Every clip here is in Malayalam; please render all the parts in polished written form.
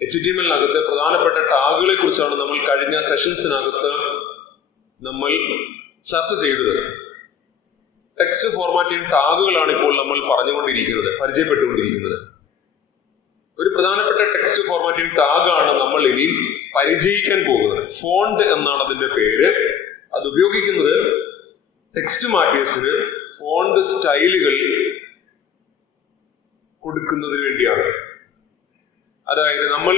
HTML-നകത്തെ പ്രധാനപ്പെട്ട ടാഗുകളെ കുറിച്ചാണ് നമ്മൾ കഴിഞ്ഞ സെഷൻസിനകത്ത് നമ്മൾ ചർച്ച ചെയ്തത്. ടെക്സ്റ്റ് ഫോർമാറ്റിംഗ് ടാഗുകളാണ് ഇപ്പോൾ നമ്മൾ പരിചയപ്പെട്ടുകൊണ്ടിരിക്കുന്നത്. ഒരു പ്രധാനപ്പെട്ട ടെക്സ്റ്റ് ഫോർമാറ്റിംഗ് ടാഗാണ് നമ്മൾ ഇനി പരിചയിക്കാൻ പോകുന്നത്. ഫോണ്ട് എന്നാണ് അതിന്റെ പേര്. അത് ഉപയോഗിക്കുന്നത് ടെക്സ്റ്റ് മാറ്റേഴ്സിന് ഫോണ്ട് സ്റ്റൈലുകൾ കൊടുക്കുന്നതിന് വേണ്ടിയാണ്. അതായത് നമ്മൾ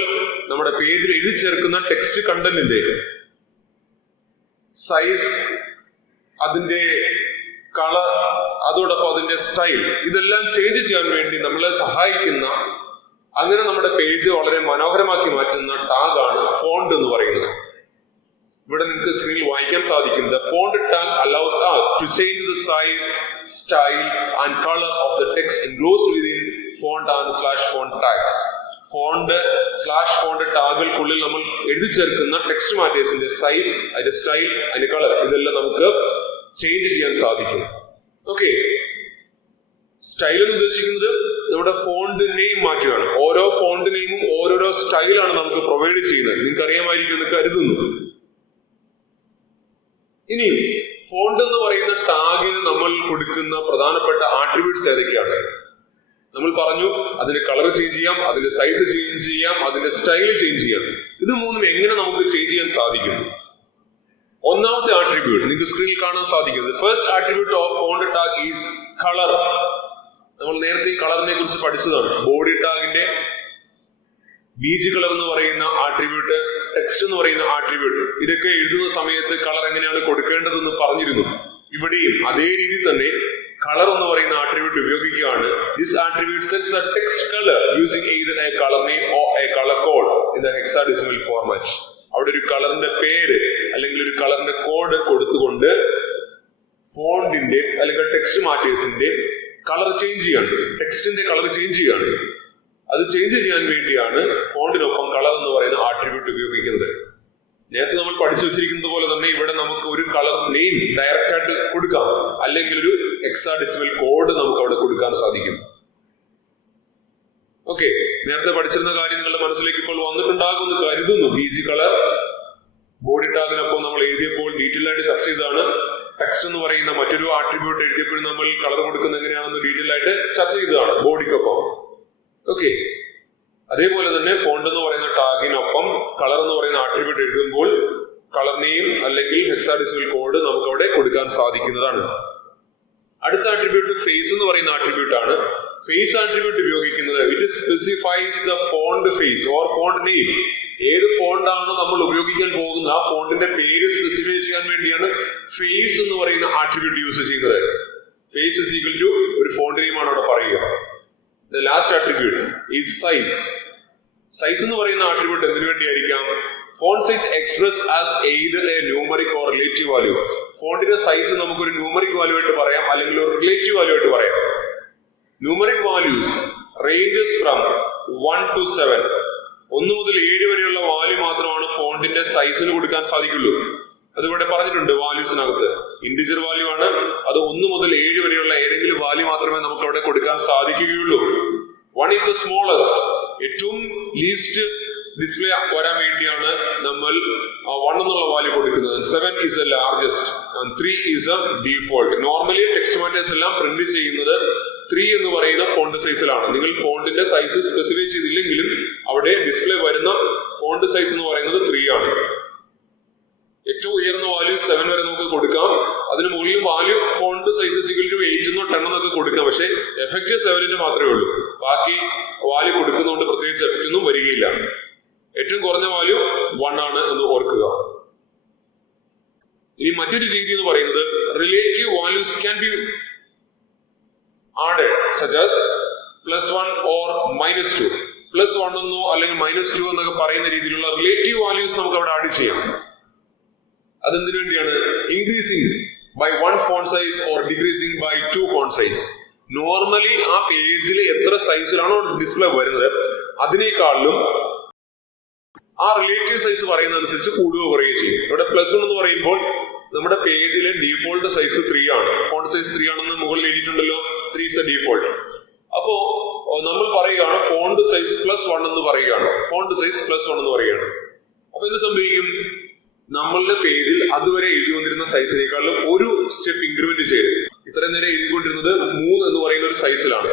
നമ്മുടെ പേജിൽ എഴുതി ചേർക്കുന്ന ടെക്സ്റ്റ് കണ്ടന്റിന്റെ സൈസ്, അതിന്റെ കളർ, അതോടൊപ്പം അതിന്റെ സ്റ്റൈൽ, ഇതെല്ലാം ചേഞ്ച് ചെയ്യാൻ വേണ്ടി നമ്മളെ സഹായിക്കുന്ന, അങ്ങനെ നമ്മുടെ പേജ് വളരെ മനോഹരമാക്കി മാറ്റുന്ന ടാഗാണ് ഫോണ്ട് എന്ന് പറയുന്നത്. ഇവിടെ നിങ്ങൾക്ക് സ്ക്രീനിൽ വായിക്കാൻ സാധിക്കും. The font tag allows us to change the size, style and color of the text enclosed within font and /font tags. font ടാഗുകൾക്കുള്ളിൽ നമ്മൾ എഴുതി ചേർക്കുന്ന ടെക്സ്റ്റ് മാറ്റേഴ്സിന്റെ സൈസ്, അതിന്റെ സ്റ്റൈൽ, അതിന്റെ കളർ, ഇതെല്ലാം നമുക്ക് ചേഞ്ച് ചെയ്യാൻ സാധിക്കും. ഓക്കെ, സ്റ്റൈൽ എന്ന് ഉദ്ദേശിക്കുന്നത് നമ്മുടെ ഫോണ്ട് നെയിം മാറ്റുകയാണ്. ഓരോ ഫോണ്ട് നെയിമും ഓരോരോ സ്റ്റൈലാണ് നമുക്ക് പ്രൊവൈഡ് ചെയ്യുന്നത്. നിങ്ങൾക്ക് അറിയാമായിരിക്കും എന്ന് കരുതുന്നു. ഇനി ഫോണ്ട് എന്ന് പറയുന്ന ടാഗിന് നമ്മൾ കൊടുക്കുന്ന പ്രധാനപ്പെട്ട ആട്രിബ്യൂട്ട്സ് ഏതൊക്കെയാണ്? നമ്മൾ പറഞ്ഞു, അതിന്റെ കളർ ചേഞ്ച് ചെയ്യാം, അതിന്റെ സൈസ് ചേഞ്ച് ചെയ്യാം, അതിന്റെ സ്റ്റൈൽ ചേഞ്ച് ചെയ്യാം. ഇത് മൂന്നും എങ്ങനെ നമുക്ക് ചേഞ്ച് ചെയ്യാൻ സാധിക്കും? ഒന്നാമത്തെ ആട്രിബ്യൂട്ട് നിങ്ങൾക്ക് സ്ക്രീനിൽ കാണാൻ സാധിക്കുന്നത്, first attribute of font tag is colour. നമ്മൾ നേരത്തെ കളറിനെ കുറിച്ച് പഠിച്ചതാണ്. ബോഡി ടാഗിന്റെ ബീജ് കളർ എന്ന് പറയുന്ന ആട്രിബ്യൂട്ട്, ടെക്സ്റ്റ് എന്ന് പറയുന്ന ആട്രിബ്യൂട്ട്, ഇതൊക്കെ എഴുതുന്ന സമയത്ത് കളർ എങ്ങനെയാണ് കൊടുക്കേണ്ടതെന്ന് പറഞ്ഞിരുന്നു. ഇവിടെയും അതേ രീതി തന്നെ കളർ എന്ന് പറയുന്ന ആട്രിബ്യൂട്ട് ഉപയോഗിക്കുകയാണ്. This attribute sets the text colour using either a color name or a color code in the hexadecimal format. അവിടെ ഒരു കളറിന്റെ പേര് അല്ലെങ്കിൽ ഒരു കളറിന്റെ കോഡ് കൊടുത്തുകൊണ്ട് ഫോണ്ടിന്റെ അല്ലെങ്കിൽ ടെക്സ്റ്റ് മാറ്റേഴ്സിന്റെ കളർ ചേഞ്ച് ചെയ്യാണ്, ടെക്സ്റ്റിന്റെ കളർ ചേഞ്ച് ചെയ്യാണ്. അത് ചേഞ്ച് ചെയ്യാൻ വേണ്ടിയാണ് ഫോണ്ടിനൊപ്പം കളർ എന്ന് പറയുന്ന ആട്രിബ്യൂട്ട് ഉപയോഗിക്കുന്നത്. നേരത്തെ നമ്മൾ പഠിച്ചു വെച്ചിരിക്കുന്നത് പോലെ തന്നെ ഇവിടെ നമുക്ക് ഒരു കളർ നെയിം ഡയറക്റ്റ് ആയിട്ട് കൊടുക്കാം, അല്ലെങ്കിൽ ഒരു ഹെക്സാഡെസിമൽ കോഡ് നമുക്ക് അവിടെ കൊടുക്കാൻ സാധിക്കും. ഓക്കെ, നേരത്തെ പഠിച്ചിരുന്ന കാര്യം നിങ്ങളുടെ മനസ്സിലേക്ക് ഇപ്പോൾ വന്നിട്ടുണ്ടാകുമെന്ന് കരുതുന്നു. ബീജി കളർ ബോഡി ടാഗിനൊപ്പം നമ്മൾ എഴുതിയപ്പോൾ ഡീറ്റെയിൽ ആയിട്ട് ചർച്ച ചെയ്തതാണ്. ടെക്സ്റ്റ് എന്ന് പറയുന്ന മറ്റൊരു ആട്രിബ്യൂട്ട് എഴുതിയപ്പോഴും നമ്മൾ കളർ കൊടുക്കുന്നത് എങ്ങനെയാണെന്ന് ഡീറ്റെയിൽ ആയിട്ട് ചർച്ച ചെയ്തതാണ് ബോഡിക്കൊപ്പം. ഓക്കെ, അതേപോലെ തന്നെ ഫോണ്ട് എന്ന് പറയുന്ന ടാഗിനൊപ്പം കളർ എന്ന് പറയുന്ന ആട്രിബ്യൂട്ട് എഴുതുമ്പോൾ കളർ നെയിം അല്ലെങ്കിൽ ഹെക്സാഡെസിമൽ കോഡ് നമുക്ക് അവിടെ കൊടുക്കാൻ സാധിക്കുന്നതാണ്. അടുത്ത ആട്രിബ്യൂട്ട് ഫേസ് എന്ന് പറയുന്ന ആട്രിബ്യൂട്ട് ആണ്. ഫേസ് ആട്രിബ്യൂട്ട് ഉപയോഗിക്കുന്നത് it specifies the font face or font name. ഏത് ഫോണ്ടാണ് നമ്മൾ ഉപയോഗിക്കാൻ പോകുന്നത് ആ ഫോണ്ടിന്റെ പേര് സ്പെസിഫൈ ചെയ്യാൻ വേണ്ടിയാണ് ഫേസ് എന്ന് പറയുന്ന ആട്രിബ്യൂട്ട് യൂസ് ചെയ്യുന്നത്. ഫേസ് ഇസ് ഈക്വൽ ടു ഒരു ഫോണ്ട് നെയിം ആണ് അവിടെ പറയുക. The last attribute is size. Size എന്ന് പറയുന്ന ആട്രിബ്യൂട്ട് എന്തിനു വേണ്ടിയായിരിക്കാം? Font size express as either a numeric or relative value. ഫോണ്ടിന്റെ സൈസ് നമുക്കൊരു ന്യൂമറിക് വാല്യൂ ആയിട്ട് പറയാം, അല്ലെങ്കിൽ ഒരു റിലേറ്റീവ് വാല്യൂ ആയിട്ട് പറയാം. Numeric values ranges from 1 to 7. 1 മുതൽ 7 വരെയുള്ള വാല്യൂ മാത്രമാണ് ഫോണ്ടിന്റെ സൈസിന് കൊടുക്കാൻ സാധിക്കുള്ളൂ. അതിവിടെ പറഞ്ഞിട്ടുണ്ട് വാല്യൂസിനകത്ത്. ഇന്റിജർ വാല്യൂ ആണ്. അത് 1 മുതൽ 7 വരെയുള്ള ഏതെങ്കിലും വാല്യൂ മാത്രമേ നമുക്ക് അവിടെ കൊടുക്കാൻ സാധിക്കുകയുള്ളൂ. 1 is the smallest. ഏറ്റവും ലീസ്റ്റ് ഡിസ്പ്ലേ വരാൻ വേണ്ടിയാണ് നമ്മൾ 1 എന്നുള്ള വാല്യൂ കൊടുക്കുന്നത്. 7 is the largest and 3 is the default. Normally text matters എല്ലാം പ്രിന്റ് ചെയ്യുന്നത് 3 എന്ന് പറയുന്ന ഫോണ്ട് സൈസിലാണ്. നിങ്ങൾ ഫോണ്ടിന്റെ സൈസ് സ്പെസിഫൈ ചെയ്തില്ലെങ്കിലും അവിടെ ഡിസ്പ്ലേ വരുന്ന ഫോണ്ട് സൈസ് എന്ന് പറയുന്നത് 3 ആണ്. ഏറ്റവും ഉയർന്ന വാല്യൂ 7 വരെ നമുക്ക് കൊടുക്കാം. അതിന് മുകളിൽ value font size equal to 8 എന്നോ 10 എന്നൊക്കെ കൊടുക്കാം. പക്ഷെ എഫക്റ്റ് 7 മാത്രമേ ഉള്ളൂ. ബാക്കി വാല്യൂ കൊടുക്കുന്നതുകൊണ്ട് പ്രത്യേകിച്ച് എഫക്റ്റ് ഒന്നും വരികയില്ല. ഏറ്റവും കുറഞ്ഞ വാല്യൂ 1 ആണ് എന്ന് ഓർക്കുക. ഇനി മറ്റൊരു രീതി എന്ന് പറയുന്നത് relative values can be added such as +1 or -2. +1 എന്നോ അല്ലെങ്കിൽ -2 എന്നൊക്കെ പറയുന്ന രീതിയിലുള്ള റിലേറ്റീവ് വാല്യൂസ് നമുക്ക് അവിടെ ആഡ് ചെയ്യാം. അതെന്തിനു വേണ്ടിയാണ്? Increasing by 1 font size or decreasing by 2 font size. Normally ആ പേജിൽ എത്ര സൈസിലാണോ ഡിസ്പ്ലേ വരുന്നത് അതിനേക്കാളും ആ റിലേറ്റീവ് സൈസ് പറയുന്നതനുസരിച്ച് കൂടുകയോ കുറയുകയോ ചെയ്യും. ഇവിടെ +1 എന്ന് പറയുമ്പോൾ നമ്മുടെ പേജിലെ ഡീഫോൾട്ട് സൈസ് 3 ആണ്. ഫോണ്ട് സൈസ് 3 ആണെന്ന് മുകളിൽ എഴുതിയിട്ടുണ്ടല്ലോ. 3 is the default. അപ്പോ നമ്മൾ പറയുകയാണ് ഫോണ്ട് സൈസ് +1 എന്ന് പറയുകയാണ്. ഫോണ്ട് സൈസ് +1 എന്ന് പറയുകയാണ്. അപ്പൊ എന്ത് സംഭവിക്കും? നമ്മളുടെ പേജിൽ അതുവരെ എഴുതി വന്നിരുന്ന സൈസിനേക്കാളും ഒരു സ്റ്റെപ്പ് ഇൻക്രിമെന്റ് ചെയ്ത് ഇത്രയും നേരം എഴുതിക്കൊണ്ടിരുന്നത് 3 എന്ന് പറയുന്ന ഒരു സൈസിലാണ്.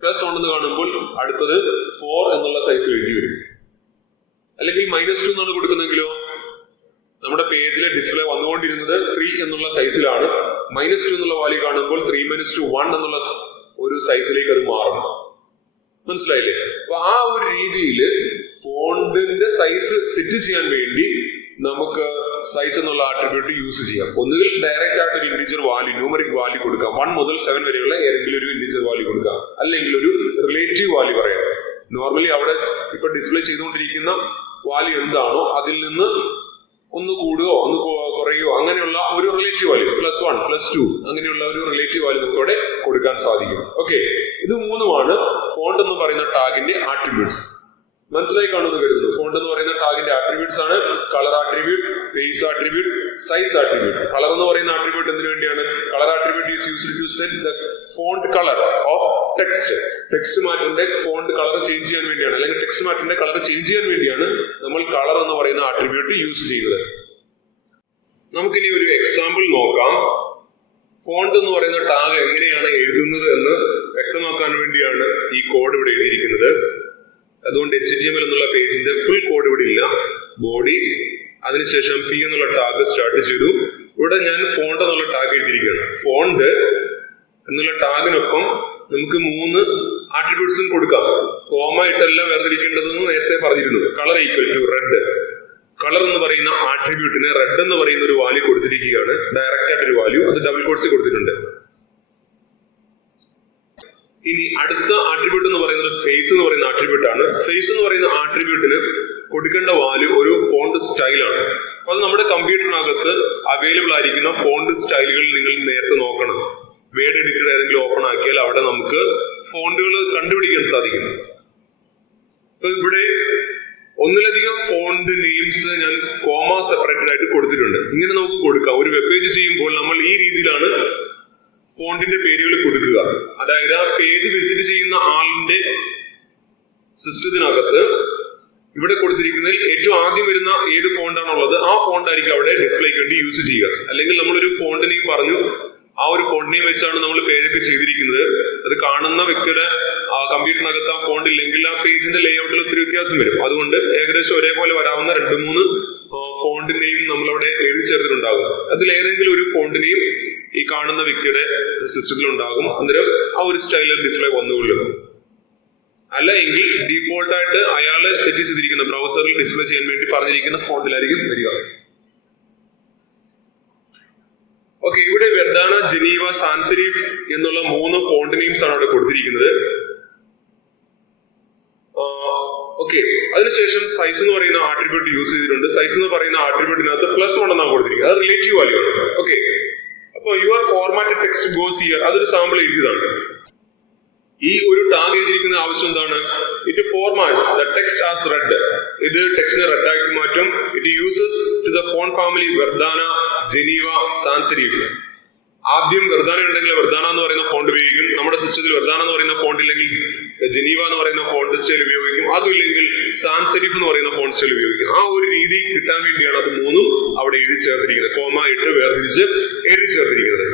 +1 എന്ന് കാണുമ്പോൾ അടുത്തത് 4 എന്നുള്ള സൈസിൽ എഴുതി വരും. അല്ലെങ്കിൽ -2 എന്നാണ് കൊടുക്കുന്നെങ്കിലോ നമ്മുടെ പേജിലെ ഡിസ്പ്ലേ വന്നുകൊണ്ടിരുന്നത് 3 എന്നുള്ള സൈസിലാണ്. -2 എന്നുള്ള വാല്യൂ കാണുമ്പോൾ 3 - 2 1 എന്നുള്ള ഒരു സൈസിലേക്ക് അത് മാറും. മനസ്സിലായില്ലേ? അപ്പൊ ആ ഒരു രീതിയിൽ ഫോണ്ടിന്റെ സൈസ് സെറ്റ് ചെയ്യാൻ വേണ്ടി നമുക്ക് സൈസ് എന്നുള്ള ആട്രിബ്യൂട്ട് യൂസ് ചെയ്യാം. ഒന്നുകിൽ ഡയറക്റ്റ് ആയിട്ട് ഒരു ഇന്റിജർ വാല്യൂ, ന്യൂമറിക് വാല്യൂ കൊടുക്കാം. 1 മുതൽ 7 വരെയുള്ള ഏതെങ്കിലും ഒരു ഇന്റിജർ വാല്യൂ കൊടുക്കാം. അല്ലെങ്കിൽ ഒരു റിലേറ്റീവ് വാല്യൂ പറയാം. നോർമലി അവിടെ ഇപ്പൊ ഡിസ്പ്ലേ ചെയ്തുകൊണ്ടിരിക്കുന്ന വാല്യൂ എന്താണോ അതിൽ നിന്ന് ഒന്ന് കൂടുകയോ ഒന്ന് കുറയുകയോ അങ്ങനെയുള്ള ഒരു റിലേറ്റീവ് വാല്യൂ, +1 +2 അങ്ങനെയുള്ള ഒരു റിലേറ്റീവ് വാല്യൂ നമുക്ക് അവിടെ കൊടുക്കാൻ സാധിക്കും. ഓക്കെ, ഇത് മൂന്നുമാണ് ഫോണ്ട് എന്ന് പറയുന്ന ടാഗിന്റെ ആട്രിബ്യൂട്ട്സ്. മനസ്സിലായി കാണുമെന്ന് കരുതുന്നു. ഫോണ്ട് എന്ന് പറയുന്ന ടാഗിന്റെ ആട്രിബ്യൂട്ട്സ് ആണ് colour attribute, face attribute, size attribute. Colour എന്ന് പറയുന്ന ആട്രിബ്യൂട്ട് എന്തിനു വേണ്ടിയാണ്? Colour attribute is used to set the font colour of text. Text മാറ്ററിന്റെ ഫോണ്ട് കളർ ചേഞ്ച് ചെയ്യാൻ വേണ്ടിയാണ്, അല്ലെങ്കിൽ ടെക്സ്റ്റ് മാറ്ററിന്റെ കളർ ചേഞ്ച് ചെയ്യാൻ വേണ്ടിയാണ് നമ്മൾ കളർ എന്ന് പറയുന്ന ആട്രിബ്യൂട്ട് യൂസ് ചെയ്യുന്നത്. നമുക്കിനി ഒരു എക്സാമ്പിൾ നോക്കാം. ഫോണ്ട് എന്ന് പറയുന്ന ടാഗ് എങ്ങനെയാണ് എഴുതുന്നത് എന്ന് വ്യക്തമാക്കാൻ വേണ്ടിയാണ് ഈ കോഡ് ഇവിടെ എഴുതിയിരിക്കുന്നത്. അതുകൊണ്ട് HTML എന്നുള്ള പേജിന്റെ ഫുൾ കോഡ് ഇവിടെ ഇല്ല. ബോഡി, അതിനുശേഷം P എന്നുള്ള ടാഗ് സ്റ്റാർട്ട് ചെയ്തു. ഇവിടെ ഞാൻ ഫോണ്ട് എന്നുള്ള ടാഗ് എഴുതിയിരിക്കുകയാണ്. ഫോണ്ട് എന്നുള്ള ടാഗിനൊപ്പം നമുക്ക് 3 ആട്രിബ്യൂട്ട്സും കൊടുക്കാം. കോമ ഇട്ടല്ല വേർതിരിക്കേണ്ടതെന്ന് നേരത്തെ പറഞ്ഞിരുന്നു. Colour equal to red. Colour എന്ന് പറയുന്ന ആട്രിബ്യൂട്ടിന് റെഡ് എന്ന് പറയുന്ന ഒരു വാല്യൂ കൊടുത്തിരിക്കുകയാണ്. ഡയറക്റ്റ് ആയിട്ടൊരു വാല്യൂ, അത് ഡബിൾ കോട്ട്സ് കൊടുത്തിട്ടുണ്ട്. ഇനി അടുത്ത ആട്രിബ്യൂട്ട് എന്ന് പറയുന്നത് ഫേസ് എന്ന് പറയുന്ന ആട്രിബ്യൂട്ട് ആണ്. ഫേസ് എന്ന് പറയുന്ന ആട്രിബ്യൂട്ടിന് കൊടുക്കേണ്ട വാല്യൂ ഒരു ഫോണ്ട് സ്റ്റൈലാണ്. അപ്പൊ അത് നമ്മുടെ കമ്പ്യൂട്ടറിനകത്ത് അവൈലബിൾ ആയിരിക്കുന്ന ഫോണ്ട് സ്റ്റൈലുകൾ നിങ്ങൾ നേരത്തെ നോക്കണം. വേർഡ് എഡിറ്റർ ഏതെങ്കിലും ഓപ്പൺ ആക്കിയാൽ അവിടെ നമുക്ക് ഫോണ്ടുകൾ കണ്ടുപിടിക്കാൻ സാധിക്കും. അപ്പൊ ഇവിടെ ഒന്നിലധികം ഫോണ്ട് നെയിംസ് ഞാൻ കോമ സെപ്പറേറ്റഡ് ആയിട്ട് കൊടുത്തിട്ടുണ്ട്. ഇങ്ങനെ നമുക്ക് കൊടുക്കാം. ഒരു വെബ് പേജ് ചെയ്യുമ്പോൾ നമ്മൾ ഈ രീതിയിലാണ് ഫോണ്ടിന്റെ പേരുകൾ കൊടുക്കുക. അതായത് ആ പേജ് വിസിറ്റ് ചെയ്യുന്ന ആളിന്റെ സിസ്റ്റത്തിനകത്ത് ഇവിടെ കൊടുത്തിരിക്കുന്നതിൽ ഏറ്റവും ആദ്യം വരുന്ന ഏത് ഫോണ്ടാണുള്ളത് ആ ഫോണ്ട് ആയിരിക്കും അവിടെ ഡിസ്പ്ലേക്ക് വേണ്ടി യൂസ് ചെയ്യുക. അല്ലെങ്കിൽ നമ്മളൊരു ഫോണ്ട് നെയിം പറഞ്ഞു, ആ ഒരു ഫോണ്ട് നെയിം വെച്ചാണ് നമ്മൾ പേജൊക്കെ ചെയ്തിരിക്കുന്നത്. അത് കാണുന്ന വ്യക്തിയുടെ കമ്പ്യൂട്ടറിനകത്ത് ആ ഫോണ്ട് ഇല്ലെങ്കിൽ ആ പേജിന്റെ ലേഔട്ടിൽ ഒത്തിരി വ്യത്യാസം വരും. അതുകൊണ്ട് ഏകദേശം ഒരേപോലെ വരാവുന്ന 2-3 ഫോണ്ട് നെയിം നമ്മളവിടെ എഴുതി ചേർത്തിട്ടുണ്ടാകും. അതിൽ ഏതെങ്കിലും ഒരു ഫോണ്ട് നെയിം ഈ കാണുന്ന വ്യക്തിയുടെ സിസ്റ്റത്തിൽ ഉണ്ടാകും. അന്നേരം ആ ഒരു സ്റ്റൈലിൽ ഡിസ്പ്ലേ വന്നുകൊള്ളും. അല്ല എങ്കിൽ ഡീഫോൾട്ട് ആയിട്ട് അയാൾ സെറ്റ് ചെയ്തിരിക്കുന്ന ബ്രൗസറിൽ ഡിസ്പ്ലേ ചെയ്യാൻ വേണ്ടി പറഞ്ഞിരിക്കുന്ന ഫോണ്ടിലായിരിക്കും വരിക. ഓക്കെ, ഇവിടെ വെർദാന, ജനീവ, സാൻസ് സെരിഫ് എന്നുള്ള 3 ഫോണ്ട് നെയിംസ് ആണ് അവിടെ കൊടുത്തിരിക്കുന്നത്. ഓക്കെ, അതിനുശേഷം സൈസ് എന്ന് പറയുന്ന ആട്രിബ്യൂട്ട് യൂസ് ചെയ്തിട്ടുണ്ട്. സൈസ് എന്ന് പറയുന്ന ആട്രിബ്യൂട്ടിനകത്ത് +1 എന്നാണ് കൊടുത്തിരിക്കുന്നത്. അത് റിലേറ്റീവ് വാല്യൂ ആണ്. ഓക്കെ, അപ്പൊ your formatted text goes here, അതൊരു സാമ്പിൾ എഴുതിയതാണ്. ഈ ഒരു ടാഗ് എഴുതിയിരിക്കുന്ന ആവശ്യം എന്താണ്? It formats the text as red. ഇത് ടെക്സ്റ്റിനെ റെഡ് ആക്കി മാറ്റും. It uses to the font family Verdana, Geneva, sans serif. ആദ്യം വെർദാന ഉണ്ടെങ്കിൽ വെർദാന എന്ന് പറയുന്ന ഫോണ്ട് ഉപയോഗിക്കും. നമ്മുടെ സിസ്റ്റത്തിൽ വെർദാന എന്ന് പറയുന്ന ഫോണ്ട് ഇല്ലെങ്കിൽ ജനീവ എന്ന് പറയുന്ന ഫോണ്ട് സ്റ്റൈൽ ഉപയോഗിക്കും. അതുമില്ലെങ്കിൽ സാൻസ് സെരിഫ് എന്ന് പറയുന്ന ഫോണ്ട് സ്റ്റൈൽ ഉപയോഗിക്കും. ആ ഒരു രീതി കിട്ടാൻ വേണ്ടിയാണ് അത് 3 അവിടെ എഴുതി ചേർത്തിരിക്കുന്നത്. കോമ ഇട്ട് വേർതിരിച്ച് എഴുതി ചേർത്തിരിക്കുന്നത്.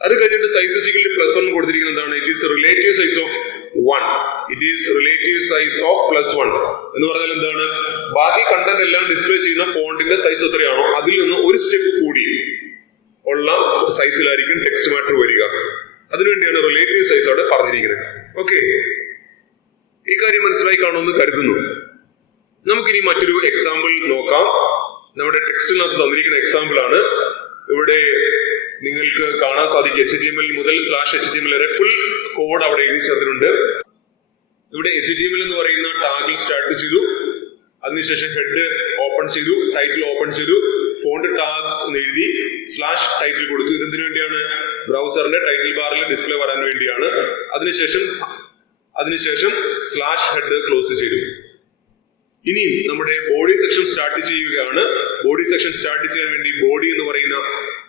അത് കഴിഞ്ഞിട്ട് സൈസ് = +1 കൊടുത്തിരിക്കുന്നത് എന്താണ്? It is relative size of 1. It is relative size of +1 എന്ന് പറഞ്ഞാൽ എന്താണ്? ബാക്കി കണ്ടന്റ് എല്ലാം ഡിസ്പ്ലേ ചെയ്യുന്ന ഫോണ്ടിന്റെ സൈസ് എത്രയാണോ അതിൽ നിന്ന് ഒരു സ്റ്റെപ്പ് കൂടി ഉള്ള സൈസിലായിരിക്കും ടെക്സ്റ്റ് മാറ്റർ വരിക. അതിനുവേണ്ടിയാണ് റിലേറ്റീവ് സൈസ് അവിടെ പറഞ്ഞിരിക്കുന്നത്. ഓക്കെ, ഈ കാര്യം മനസ്സിലായി കാണുമെന്ന് കരുതുന്നു. നമുക്കിനി മറ്റൊരു എക്സാമ്പിൾ നോക്കാം. നമ്മുടെ ടെക്സ്റ്റിനകത്ത് തന്നിരിക്കുന്ന എക്സാമ്പിൾ ആണ്. ഇവിടെ നിങ്ങൾക്ക് കാണാൻ സാധിക്കും HTML മുതൽ /HTML വരെ ഫുൾ കോഡ് അവിടെ എഴുതി ചേർത്തിട്ടുണ്ട്. ഇവിടെ HTML എന്ന് പറയുന്ന ടാഗിൽ സ്റ്റാർട്ട് ചെയ്തു. അതിനുശേഷം ഹെഡ് ഓപ്പൺ ചെയ്തു, ടൈറ്റിൽ ഓപ്പൺ ചെയ്തു, ഫോണ്ട് ടാഗ്സ് എന്ന് എഴുതി /ടൈറ്റിൽ കൊടുത്തു. ഇതെന്തിനു വേണ്ടിയാണ്? ബ്രൗസറിന്റെ ടൈറ്റിൽ ബാറിൽ ഡിസ്പ്ലേ വരാൻ വേണ്ടിയാണ്. അതിനുശേഷം /ഹെഡ് ക്ലോസ് ചെയ്തു. ഇനിയും നമ്മുടെ ബോഡി സെക്ഷൻ സ്റ്റാർട്ട് ചെയ്യുകയാണ്. ബോഡി സെക്ഷൻ സ്റ്റാർട്ട് ചെയ്യാൻ വേണ്ടി ബോഡി എന്ന് പറയുന്ന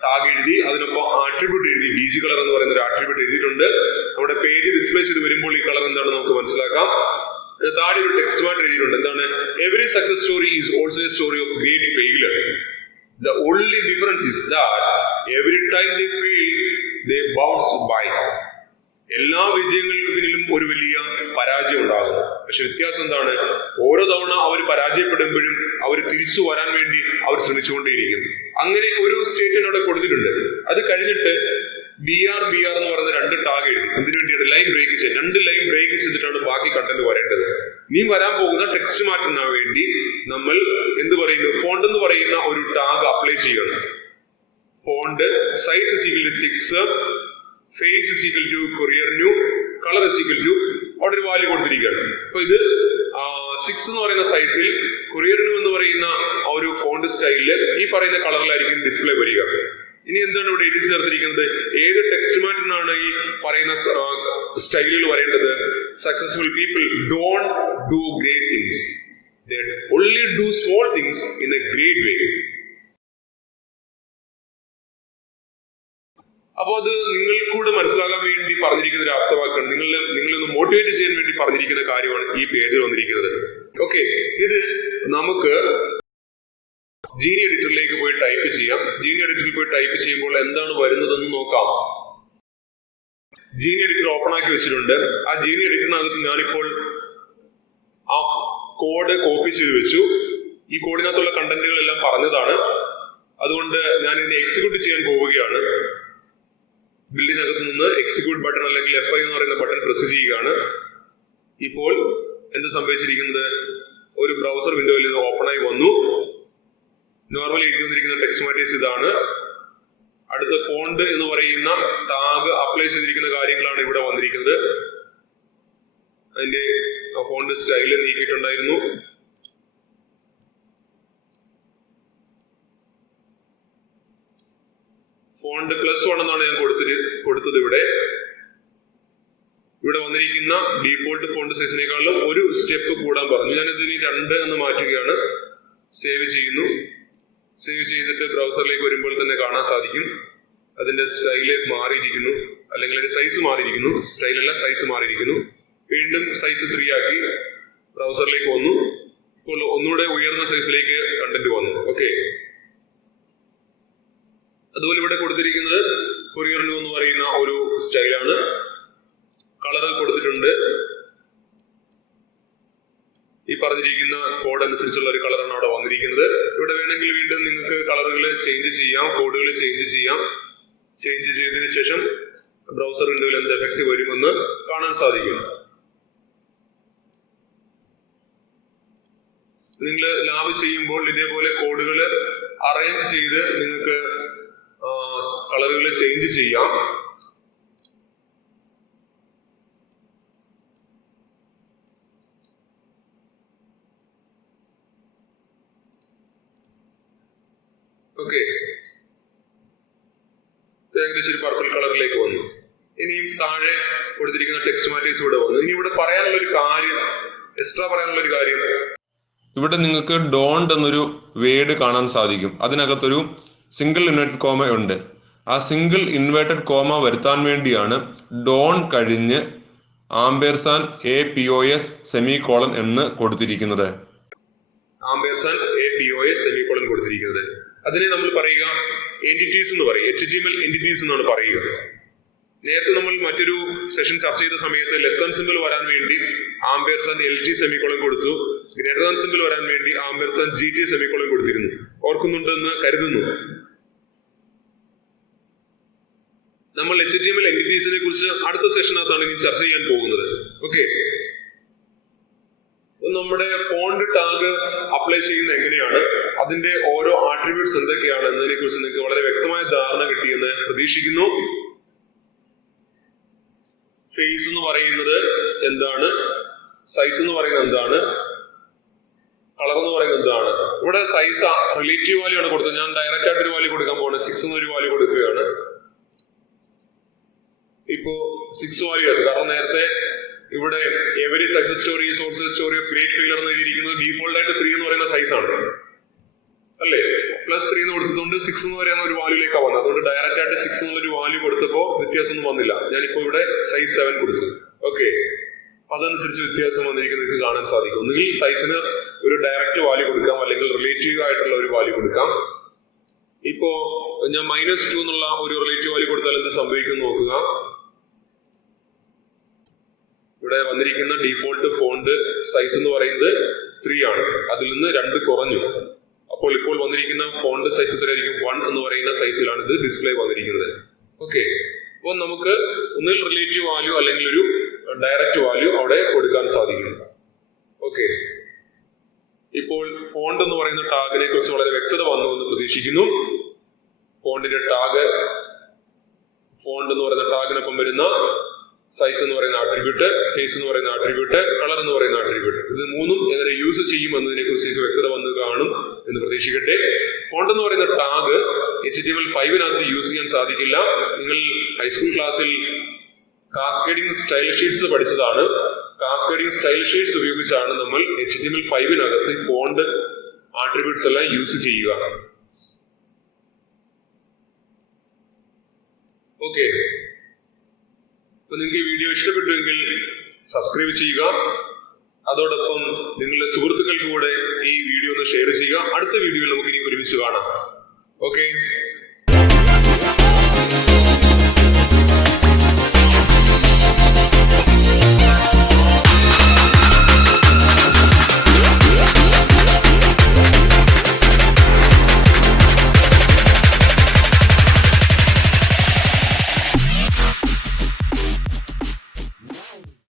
ടാഗ് എഴുതി, അതിനൊപ്പം ആട്രിബ്യൂട്ട് എഴുതി, ബിജി കളർ എന്ന് പറയുന്ന ഒരു ആട്രിബ്യൂട്ട് എഴുതിയിട്ടുണ്ട്. നമ്മുടെ പേജ് ഡിസ്പ്ലേ ചെയ്ത് വരുമ്പോൾ ഈ കളർ എന്താണെന്ന് നമുക്ക് മനസ്സിലാക്കാം. താഴെ ഒരു ടെക്സ്റ്റ് മാറ്റ് എഴുതിയിട്ടുണ്ട്. എന്താണ്? Every success story is also A story of great failure. The only difference is that every time they fail, they bounce back. എല്ലാ വിജയങ്ങൾക്ക് പിന്നിലും ഒരു വലിയ പരാജയം ഉണ്ടാകും. പക്ഷെ വ്യത്യാസം എന്താണ്? ഓരോ തവണ അവർ പരാജയപ്പെടുമ്പോഴും അവർ തിരിച്ചു വരാൻ വേണ്ടി അവർ ശ്രമിച്ചുകൊണ്ടേയിരിക്കും. അങ്ങനെ ഒരു സ്റ്റേറ്റ്മെന്റ് അവിടെ കൊടുത്തിട്ടുണ്ട്. അത് കഴിഞ്ഞിട്ട് BR എന്ന് പറയുന്ന 2 ടാഗ് എഴുതി. ഇതിനു വേണ്ടിയാണ് ലൈൻ ബ്രേക്ക് ചെയ്യാൻ. 2 ലൈൻ ബ്രേക്ക് ചെയ്തിട്ടാണ് ബാക്കി കണ്ടന്റ് വരേണ്ടത്. ഇനി വരാൻ പോകുന്ന ടെക്സ്റ്റ് മാറ്റാൻ വേണ്ടി നമ്മൾ എന്ത് പറയുന്നു? ഫോണ്ട് എന്ന് പറയുന്ന ഒരു ടാഗ് അപ്ലൈ ചെയ്യണം. Font size is equal to 6, face is equal to courier new, colour is equal to അവിടെ ഒരു വാല്യൂ കൊടുത്തിരിക്കുകയാണ്. അപ്പൊ ഇത് 6 എന്ന് പറയുന്ന സൈസിൽ courier new എന്ന് പറയുന്ന ഒരു ഫോണ്ട് സ്റ്റൈലില് ഈ പറയുന്ന കളറിലായിരിക്കും ഡിസ്പ്ലേ വരിക. ഇനി എന്താണ് ഇവിടെ എഴുതി ചേർത്തിരിക്കുന്നത്? ഏത് ടെക്സ്റ്റ് മാറ്റിനാണ് ഈ പറയുന്ന സ്റ്റൈലിൽ വരേണ്ടത്? Successful people don't do great things, they only do small things in a great way. അപ്പൊ അത് നിങ്ങൾക്കൂടെ മനസ്സിലാകാൻ വേണ്ടി പറഞ്ഞിരിക്കുന്ന ഒരു ആപ്തവാക്കാണ്. നിങ്ങളൊന്ന് മോട്ടിവേറ്റ് ചെയ്യാൻ വേണ്ടി പറഞ്ഞിരിക്കുന്ന കാര്യമാണ് ഈ പേജിൽ വന്നിരിക്കുന്നത്. ഓക്കെ, ഇത് നമുക്ക് ജീനി എഡിറ്ററിലേക്ക് പോയി ടൈപ്പ് ചെയ്യാം. ജീനി എഡിറ്ററിൽ പോയി ടൈപ്പ് ചെയ്യുമ്പോൾ എന്താണ് വരുന്നതെന്ന് നോക്കാം. ജീനി എഡിറ്റർ ഓപ്പൺ ആക്കി വെച്ചിട്ടുണ്ട്. ആ ജീനി എഡിറ്ററിനകത്ത് ഞാനിപ്പോൾ ആ കോഡ് കോപ്പി ചെയ്ത് വെച്ചു. ഈ കോഡിനകത്തുള്ള കണ്ടന്റുകളെല്ലാം പറഞ്ഞതാണ്. അതുകൊണ്ട് ഞാൻ ഇതിനെ എക്സിക്യൂട്ട് ചെയ്യാൻ പോവുകയാണ്. ബിൽഡിനകത്ത് നിന്ന് എക്സിക്യൂട്ട് ബട്ടൺ അല്ലെങ്കിൽ F5 എന്ന് പറയുന്ന ബട്ടൺ പ്രസ് ചെയ്യുകയാണ്. ഇപ്പോൾ എന്ത് സംഭവിച്ചിരിക്കുന്നത്? ഒരു ബ്രൗസർ വിൻഡോയിൽ ഇത് ഓപ്പൺ ആയി വന്നു. നോർമലി എഴുതി വന്നിരിക്കുന്ന ടെക്സ്റ്റ് മാറ്റേഴ്സ് ഇതാണ്. അടുത്ത ഫോണ്ട് എന്ന് പറയുന്ന ടാഗ് അപ്ലൈ ചെയ്തിരിക്കുന്ന കാര്യങ്ങളാണ് ഇവിടെ വന്നിരിക്കുന്നത്. അതിന്റെ ഫോണ്ട് സ്റ്റൈല് നീക്കിയിട്ടുണ്ടായിരുന്നു. ഫോണ്ട് +1 എന്നാണ് ഞാൻ കൊടുത്തത്. ഇവിടെ വന്നിരിക്കുന്ന ഡീഫോൾട്ട് ഫോണ്ട് സൈസിനേക്കാളും ഒരു സ്റ്റെപ്പ് കൂടാൻ പറഞ്ഞു. ഞാനിതിന് 2 എന്ന് മാറ്റുകയാണ്. സേവ് ചെയ്യുന്നു. സേവ് ചെയ്തിട്ട് ബ്രൗസറിലേക്ക് വരുമ്പോൾ തന്നെ കാണാൻ സാധിക്കും അതിന്റെ സ്റ്റൈല് മാറിയിരിക്കുന്നു, അല്ലെങ്കിൽ അതിന്റെ സൈസ് മാറിയിരിക്കുന്നു. സ്റ്റൈലല്ല, സൈസ് മാറിയിരിക്കുന്നു. വീണ്ടും സൈസ് 3 ആക്കി ബ്രൗസറിലേക്ക് വന്നു. ഇപ്പോൾ ഒന്നുകൂടെ ഉയർന്ന സൈസിലേക്ക് കണ്ടന്റ് വന്നു. ഓക്കെ, അതുപോലെ ഇവിടെ കൊടുത്തിരിക്കുന്നത് courier new എന്ന് പറയുന്ന ഒരു സ്റ്റൈലാണ്. കളർ കൊടുത്തിട്ടുണ്ട്. ഈ പറഞ്ഞിരിക്കുന്ന കോഡ് അനുസരിച്ചുള്ള ഒരു കളറാണ് അവിടെ വന്നിരിക്കുന്നത്. ഇവിടെ വേണമെങ്കിൽ വീണ്ടും നിങ്ങൾക്ക് കളറുകൾ ചേഞ്ച് ചെയ്യാം, കോഡുകൾ ചേഞ്ച് ചെയ്യാം. ചേഞ്ച് ചെയ്തതിനു ശേഷം ബ്രൗസർ വിൻഡോയിൽ എന്ത് എഫക്ട് വരുമെന്ന് കാണാൻ സാധിക്കും. നിങ്ങൾ ലാബ് ചെയ്യുമ്പോൾ ഇതേപോലെ കോഡുകൾ അറേഞ്ച് ചെയ്ത് നിങ്ങൾക്ക് കളറുകൾ ചേഞ്ച് ചെയ്യാം. ഓക്കെ, ഏകദേശം ഒരു പർപ്പിൾ കളറിലേക്ക് വന്നു. ഇനിയും താഴെ കൊടുത്തിരിക്കുന്ന ടെക്സ്റ്റ് മാറ്റേഴ്സ് ഇവിടെ വന്നു. ഇനി ഇവിടെ പറയാനുള്ള ഒരു കാര്യം, എക്സ്ട്രാ പറയാനുള്ള ഒരു കാര്യം, ഇവിടെ നിങ്ങൾക്ക് ഡോണ്ട് എന്നൊരു വേർഡ് കാണാൻ സാധിക്കും. അതിനകത്തൊരു സിംഗിൾ ഇൻവേർട്ടഡ് കോമ ഉണ്ട്. ആ സിംഗിൾ ഇൻവേർട്ടഡ് കോമ വരുത്താൻ വേണ്ടിയാണ് ഡോൺ കഴിഞ്ഞ് APOS സെമികോളൻ എന്ന് കൊടുത്തിരിക്കുന്നത്. കൊടുത്തിരിക്കുന്നത് അതിനെ നമ്മൾ പറയുക എൻറ്റിറ്റീസ് എന്ന് പറയും. HTML എൻറ്റിറ്റീസ് എന്നാണ് പറയുക. നേരത്തെ നമ്മൾ മറ്റൊരു സെഷൻ ചർച്ച ചെയ്ത സമയത്ത് ലെസ് സിമ്പിൾ വരാൻ വേണ്ടി LT സെമികോളൻ കൊടുത്തു. ഗ്രേറ്റർ ദാൻ സിമ്പിൾ വരാൻ വേണ്ടി GT സെമികോളൻ കൊടുത്തിരുന്നു. ഓർക്കുന്നുണ്ടെന്ന് കരുതുന്നു. നമ്മൾ HTML എൻറ്റിറ്റീസിനെ കുറിച്ച് അടുത്ത സെഷനകത്താണ് ഇനി ചർച്ച ചെയ്യാൻ പോകുന്നത്. ഓക്കെ, നമ്മുടെ ഫോണ്ട് ടാഗ് അപ്ലൈ ചെയ്യുന്നത് എങ്ങനെയാണ്, അതിന്റെ ഓരോ ആട്രിബ്യൂട്ട്സ് എന്തൊക്കെയാണ് എന്നതിനെ കുറിച്ച് നിങ്ങൾക്ക് വളരെ വ്യക്തമായ ധാരണ കിട്ടിയെന്ന് പ്രതീക്ഷിക്കുന്നു. ഫേസ് എന്ന് പറയുന്നത് എന്താണ്, സൈസ് എന്ന് പറയുന്നത് എന്താണ്, കളർ എന്ന് പറയുന്നത് എന്താണ്. ഇവിടെ സൈസ് റിലേറ്റീവ് വാല്യൂ ആണ് കൊടുത്തത്. ഞാൻ ഡയറക്റ്റ് ആയിട്ട് ഒരു വാല്യൂ കൊടുക്കാൻ പോകുന്നത് 6 എന്നൊരു വാല്യൂ കൊടുക്കുകയാണ്. ഇപ്പോ 6 വാല്യൂ എടുത്തു. കാരണം നേരത്തെ ഇവിടെ every success story source story of great failure എന്ന് എഴുതിയിരിക്കുന്നത് ഡീഫോൾട്ട് ആയിട്ട് 3 എന്ന് പറയുന്ന സൈസ് ആണ് അല്ലേ. +3 എന്ന് കൊടുത്തതുകൊണ്ട് 6 എന്ന് പറയുന്ന ഒരു വാല്യൂലേക്കാണ് വന്നത്. അതുകൊണ്ട് ഡയറക്റ്റ് ആയിട്ട് 6 എന്നുള്ളൊരു വാല്യൂ കൊടുത്തപ്പോൾ വ്യത്യാസമൊന്നും വന്നില്ല. ഞാനിപ്പോ ഇവിടെ സൈസ് 7 കൊടുത്തു. ഓക്കെ, അതനുസരിച്ച് വ്യത്യാസം വന്നിരിക്കുന്നത് നിങ്ങൾക്ക് കാണാൻ സാധിക്കും. ഒന്നുകിൽ സൈസിന് ഒരു ഡയറക്റ്റ് വാല്യൂ കൊടുക്കാം, അല്ലെങ്കിൽ റിലേറ്റീവ് ആയിട്ടുള്ള ഒരു വാല്യൂ കൊടുക്കാം. ഇപ്പോ ഞാൻ -2 എന്നുള്ള ഒരു റിലേറ്റീവ് വാല്യൂ കൊടുത്താൽ എന്ത് സംഭവിക്കും നോക്കുക. ഇവിടെ വന്നിരിക്കുന്ന ഡീഫോൾട്ട് ഫോണ്ട് സൈസ് എന്ന് പറയുന്നത് 3 ആണ്. അതിൽ നിന്ന് 2 കുറഞ്ഞു. അപ്പോൾ ഇപ്പോൾ വന്നിരിക്കുന്ന ഫോണ്ട് സൈസ് എത്രയായിരിക്കും? 1 എന്ന് പറയുന്ന സൈസിലാണ് ഇത് ഡിസ്പ്ലേ വന്നിരിക്കുന്നത്. ഓക്കെ, അപ്പോൾ നമുക്ക് ഒന്നിൽ റിലേറ്റീവ് വാല്യൂ അല്ലെങ്കിൽ ഒരു ഡയറക്റ്റ് വാല്യൂ അവിടെ കൊടുക്കാൻ സാധിക്കും. ഓക്കെ, ഇപ്പോൾ ഫോണ്ട് എന്ന് പറയുന്ന ടാഗിനെ കുറിച്ച് വളരെ വ്യക്തത വന്നു എന്ന് പ്രതീക്ഷിക്കുന്നു. ഫോണ്ടിന്റെ ടാഗ്, ഫോണ്ട് എന്ന് പറയുന്ന ടാഗിനൊപ്പം വരുന്ന സൈസ് എന്ന് പറയുന്ന ആട്രിബ്യൂട്ട്, ഫേസ് എന്ന് പറയുന്ന ആട്രിബ്യൂട്ട്, കളർ എന്ന് പറയുന്ന ആട്രിബ്യൂട്ട്, ഇത് മൂന്നും എങ്ങനെ യൂസ് ചെയ്യും എന്നതിനെ കുറിച്ച് എനിക്ക് വ്യക്തത വന്നു കാണും എന്ന് പ്രതീക്ഷിക്കട്ടെ. ഫോണ്ട് എന്ന് പറയുന്ന ടാഗ് HTML5 യൂസ് ചെയ്യാൻ സാധിക്കില്ല. നിങ്ങൾ ഹൈസ്കൂൾ ക്ലാസ്സിൽ കാസ്കേഡിംഗ് സ്റ്റൈൽ ഷീറ്റ്സ് പഠിച്ചതാണ്. കാസ്കേഡിംഗ് സ്റ്റൈൽ ഷീറ്റ്സ് ഉപയോഗിച്ചാണ് നമ്മൾ HTML5 ഫോണ്ട് ആട്രിബ്യൂട്ട്സ് എല്ലാം യൂസ് ചെയ്യുക. ഓക്കെ, അപ്പൊ നിങ്ങൾക്ക് ഈ വീഡിയോ ഇഷ്ടപ്പെട്ടുവെങ്കിൽ സബ്സ്ക്രൈബ് ചെയ്യുക. അതോടൊപ്പം നിങ്ങളുടെ സുഹൃത്തുക്കൾക്ക് കൂടെ ഈ വീഡിയോ ഒന്ന് ഷെയർ ചെയ്യുക. അടുത്ത വീഡിയോയിൽ നമുക്ക് ഇനി ഒരുമിച്ച് കാണാം. ഓക്കെ.